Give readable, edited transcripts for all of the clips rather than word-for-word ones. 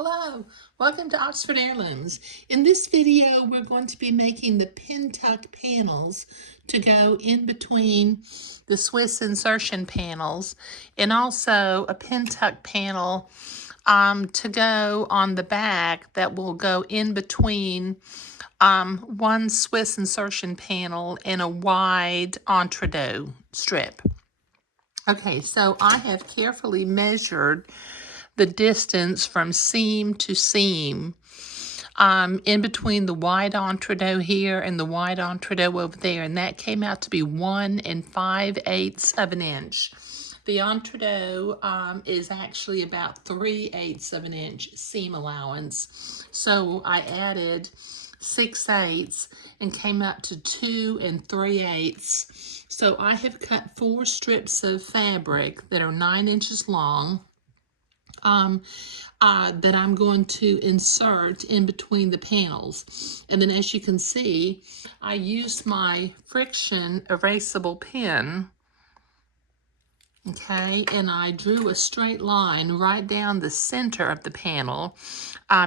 Hello, welcome to Oxford Heirlooms. In this video, we're going to be making the pin tuck panels to go in between the Swiss insertion panels, and also a pin tuck panel to go on the back that will go in between one Swiss insertion panel and a wide entredeaux strip. Okay, so I have carefully measured the distance from seam to seam in between the wide entredeaux here and the wide entredeaux over there, and that came out to be 1 5/8 of an inch. The entredeaux is actually about 3/8 of an inch seam allowance, so I added 6/8 and came up to 2 3/8. So I have cut 4 strips of fabric that are 9 inches long that I'm going to insert in between the panels. And then as you can see, I used my friction erasable pen, okay, and I drew a straight line right down the center of the panel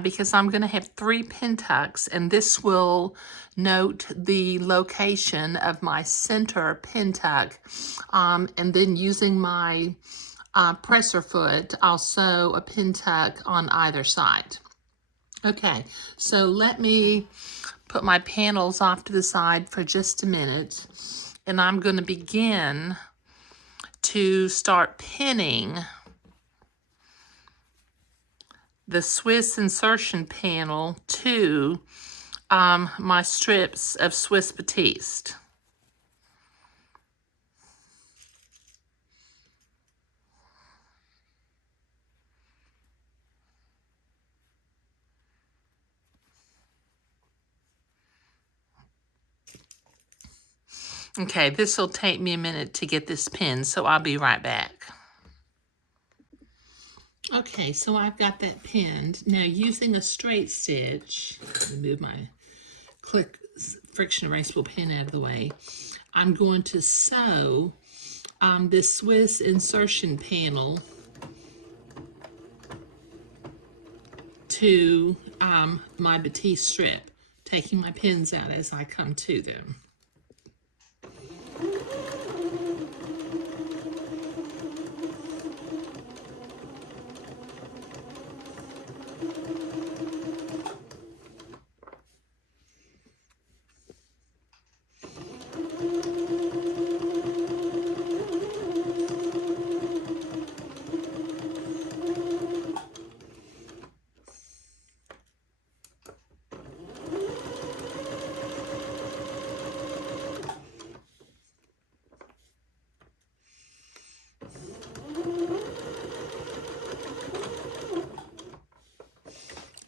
because I'm going to have 3 pin tucks, and this will note the location of my center pin tuck, and then using my presser foot, I'll sew a pin tuck on either side. Okay, so let me put my panels off to the side for just a minute, and I'm going to begin to start pinning the Swiss insertion panel to my strips of Swiss batiste. Okay, this will take me a minute to get this pinned, so I'll be right back. Okay, so I've got that pinned. Now, using a straight stitch, let me move my friction erasable pen out of the way, I'm going to sew this Swiss insertion panel to my batiste strip, taking my pins out as I come to them.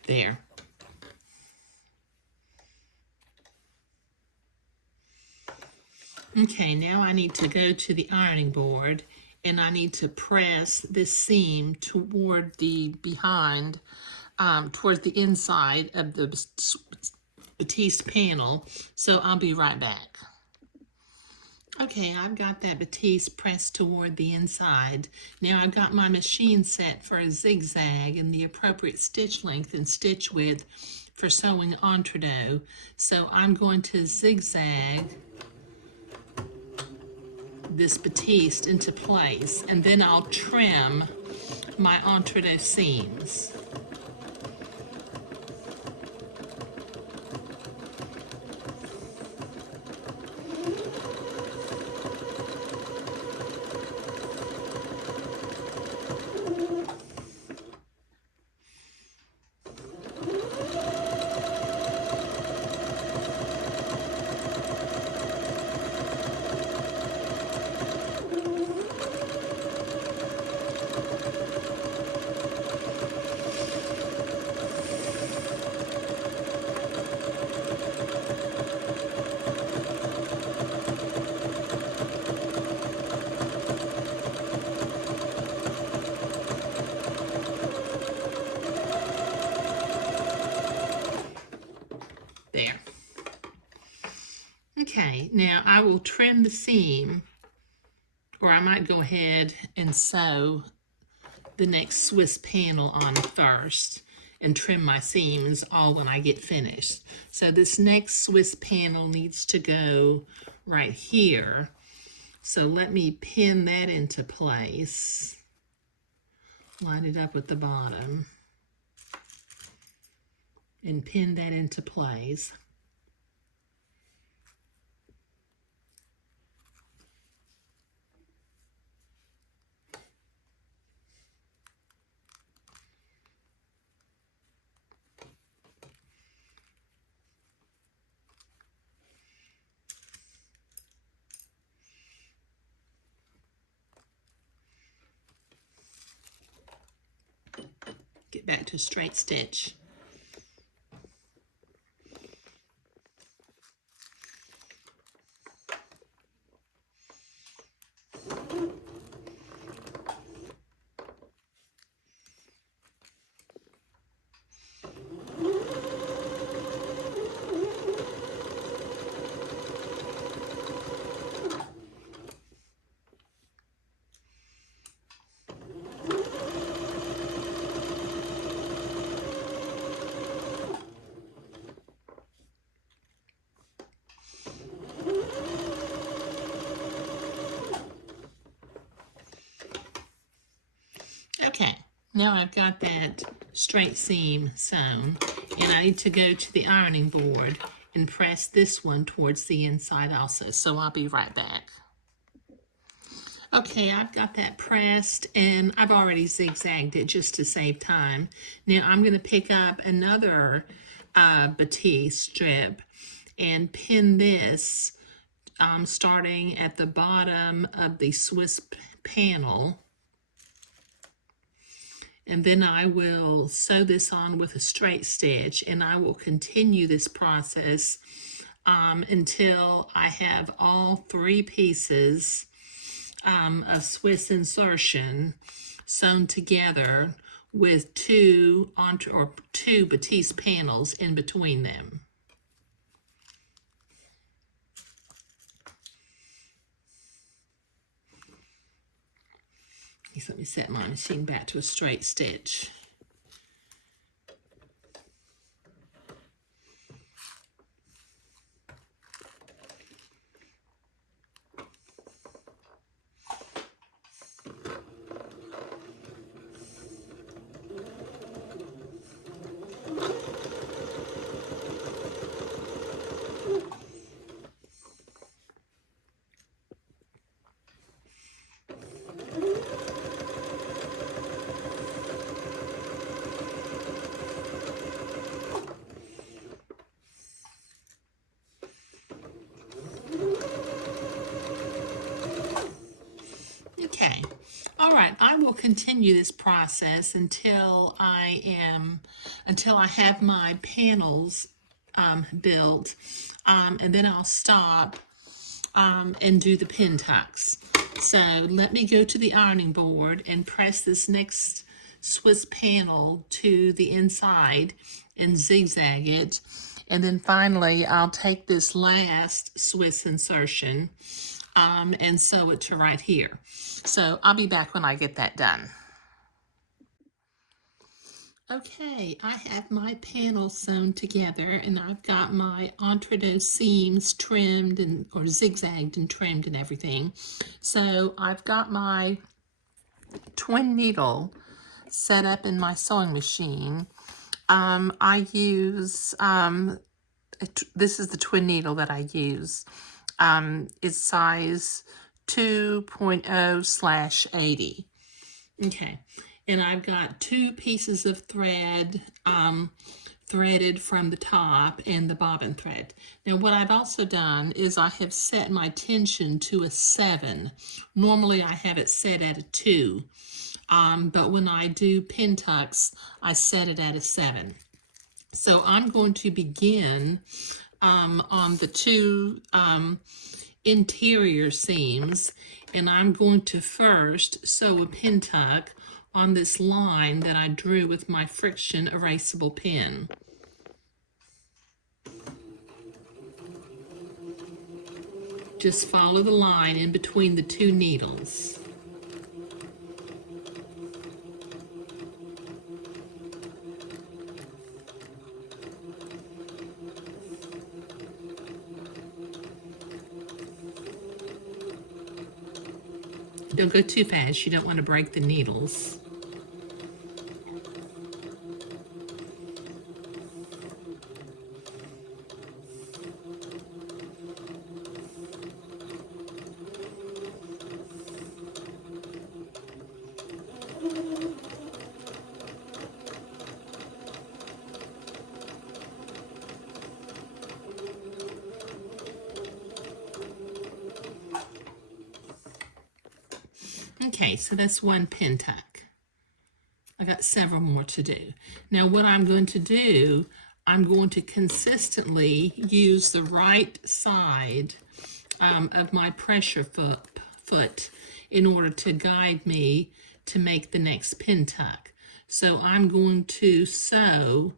There. Okay, now I need to go to the ironing board, and I need to press this seam toward the behind, towards the inside of the batiste panel, so I'll be right back. Okay, I've got that batiste pressed toward the inside. Now I've got my machine set for a zigzag and the appropriate stitch length and stitch width for sewing entredeaux. So I'm going to zigzag this batiste into place, and then I'll trim my entredeaux seams. There. Okay, now I will trim the seam, or I might go ahead and sew the next Swiss panel on first. and trim my seams all when I get finished. So this next Swiss panel needs to go right here. So let me pin that into place. Line it up with the bottom and pin that into place. Get back to a straight stitch. Okay, now I've got that straight seam sewn, and I need to go to the ironing board and press this one towards the inside also, so I'll be right back. Okay, I've got that pressed, and I've already zigzagged it just to save time. Now I'm going to pick up another batik strip and pin this starting at the bottom of the Swiss panel. And then I will sew this on with a straight stitch, and I will continue this process until I have all 3 pieces of Swiss insertion sewn together with two batik panels in between them. Let me set my machine back to a straight stitch. Okay, all right, I will continue this process until I have my panels built, and then I'll stop and do the pin tucks. So let me go to the ironing board and press this next Swiss panel to the inside and zigzag it. And then finally, I'll take this last Swiss insertion and sew it to right here. So I'll be back when I get that done. Okay, I have my panels sewn together, and I've got my entre-deux seams trimmed or zigzagged and trimmed and everything. So I've got my twin needle set up in my sewing machine. I use, this is the twin needle that I use. It's size 2.0/80. Okay, and I've got 2 pieces of thread threaded from the top and the bobbin thread. Now what I've also done is I have set my tension to a 7. Normally I have it set at a 2, but when I do pin tucks, I set it at a 7. So I'm going to begin on the 2 interior seams, and I'm going to first sew a pin tuck on this line that I drew with my friction erasable pin. Just follow the line in between the 2 needles. Don't go too fast. You don't want to break the needles. Okay, so that's one pin tuck. I got several more to do. Now what I'm going to do, I'm going to consistently use the right side of my pressure foot in order to guide me to make the next pin tuck. So I'm going to sew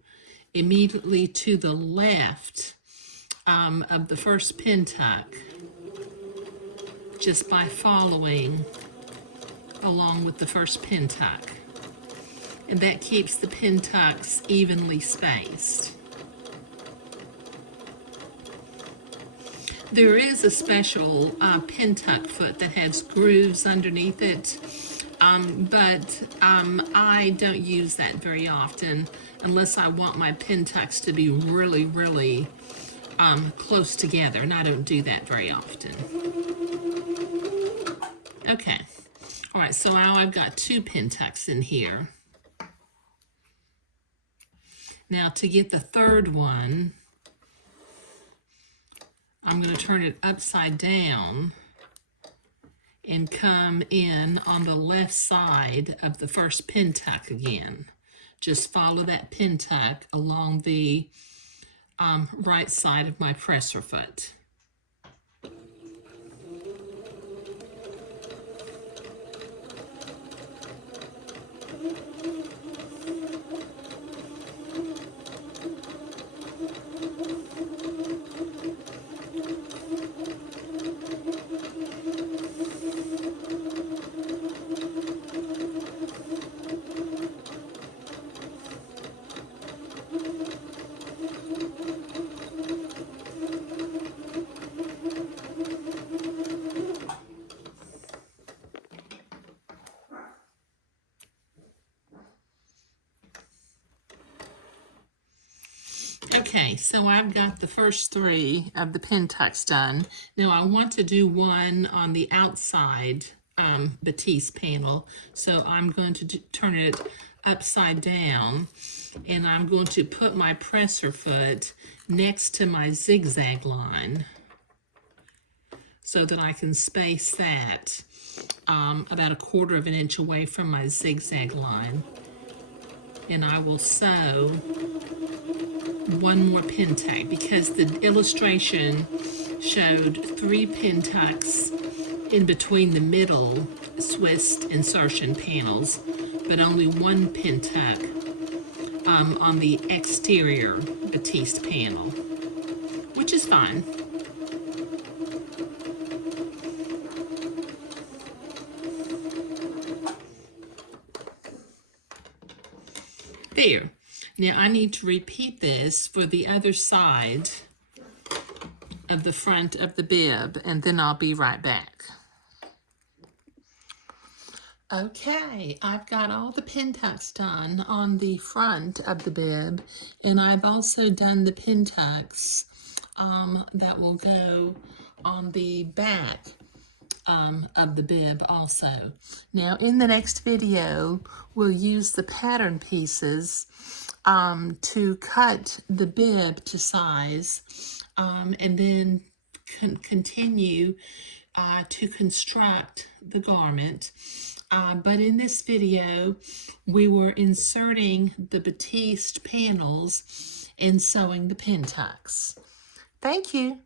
immediately to the left of the first pin tuck, just by following along with the first pin tuck. And that keeps the pin tucks evenly spaced. There is a special pin tuck foot that has grooves underneath it, but I don't use that very often unless I want my pin tucks to be really, really close together, and I don't do that very often. Okay, all right, so now I've got 2 pin tucks in here. Now to get the third one, I'm going to turn it upside down and come in on the left side of the first pin tuck again. Just follow that pin tuck along the right side of my presser foot. Okay, so I've got the first 3 of the pin tucks done. Now I want to do one on the outside batiste panel, so I'm going to turn it upside down, and I'm going to put my presser foot next to my zigzag line so that I can space that about 1/4 of an inch away from my zigzag line. And I will sew one more pin tuck because the illustration showed 3 pin tucks in between the middle Swiss insertion panels, but only 1 pin tuck on the exterior batiste panel, which is fine. There. Now I need to repeat this for the other side of the front of the bib, and then I'll be right back. Okay, I've got all the pin tucks done on the front of the bib, and I've also done the pin tucks that will go on the back of the bib also. Now in the next video, we'll use the pattern pieces to cut the bib to size, and then continue to construct the garment. But in this video, we were inserting the batiste panels and sewing the pin tucks. Thank you.